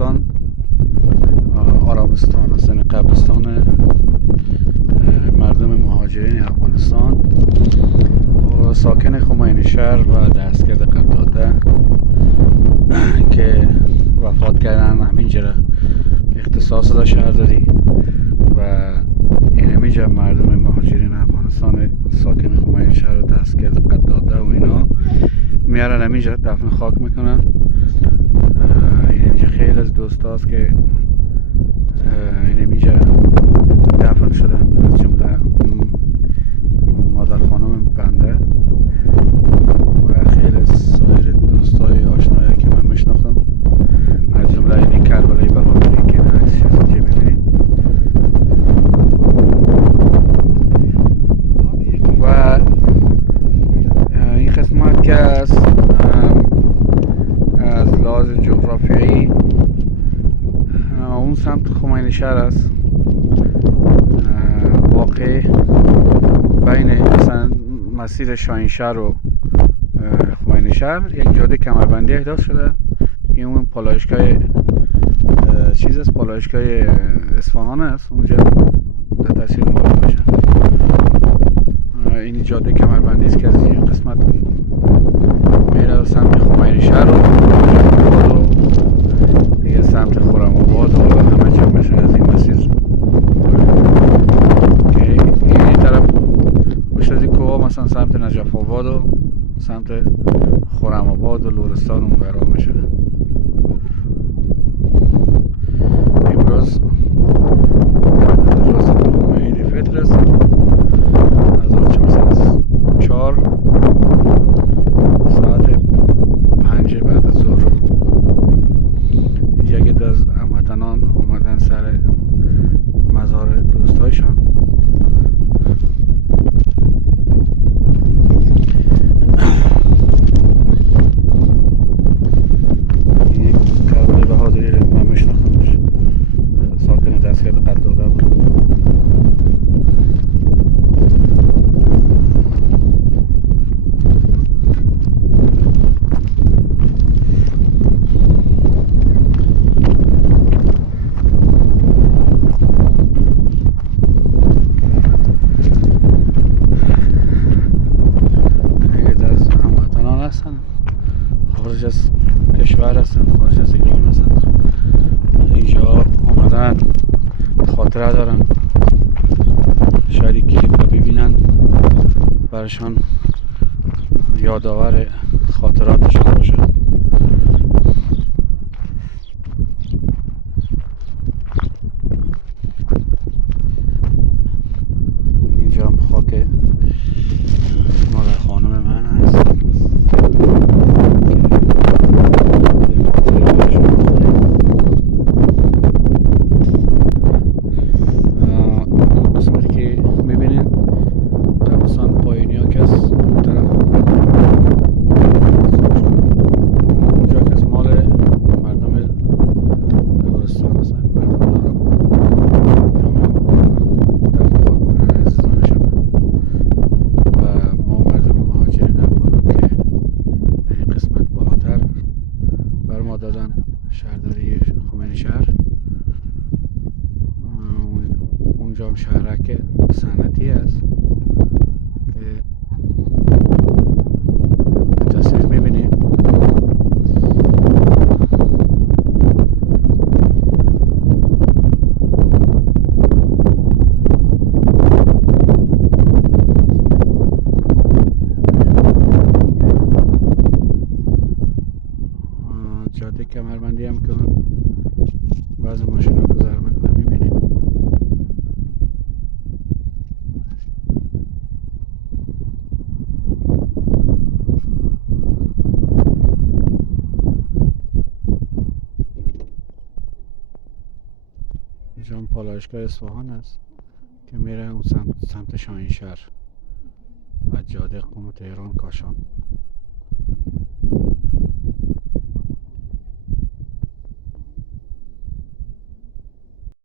افغانستان آرامستان است، یعنی قبرستان مردم مهاجرین افغانستان و ساکن خمینی شهر و دستگرد قطاده که وفات کردن همینجا اختصاص دا شهرداری و این همینجا مردم مهاجرین افغانستان ساکن خمینی شهر و دستگرد قطاده و اینا میارن همینجا دفن خاک میکنن. اینجا خیلی از دوستاست که اینجا دفن شدن، از جمله مادر خانم بنده و خیلی از سایر دوستای آشنایی که من میشناختم، از جمله این کربلای بهادری که عکسش اینجا میبینید و این قسمت که از لحاظ جغرافیایی اون سمت خمینی شهر است، واقع بین مثلا مسیر شاهینشهر و خمینی شهر یک جاده کمربندی احداث شده که اون پالایشگاه چیز است، پالایشگاه اصفهان است، اونجا در تاثیر مورد میشه. این جاده کمربندی است که از این قسمت میره سمت خمینی شهر و دیگه سمت خرم آباد و همه جا میشه از این مسیر که این طرف پشت از این کوه مثلا سمت نجف آباد و سمت خرم آباد و لرستان اون برا میشه. امروز روز دوم عید فطر است 1404 ساعت 5 بعد از ظهر. یکی از هموطنان اومدن سر مزار دوستایشان. این کربلای بهادری رو من میشناختمش، ساکن دستگرد قطاده بود. خارج از کشور هستن، خارج از ایران هستن، اینجا آمدن خاطره دارن، شاید کلیپ رو ببینن برشان یادآور خاطراتشان باشه. اینجا هم خاک مادر خانم من هست. دادن شهرداری خمینی شهر، اونجا هم شهرک صنعتی است که تصویر میبینید. جاده کمربندی هم که بعض ماشینا گذر میکنه میبینید. اینجا هم پالایشگاه اصفهان است که میره اون سمت شاهینشهر و جاده قم تهران کاشان.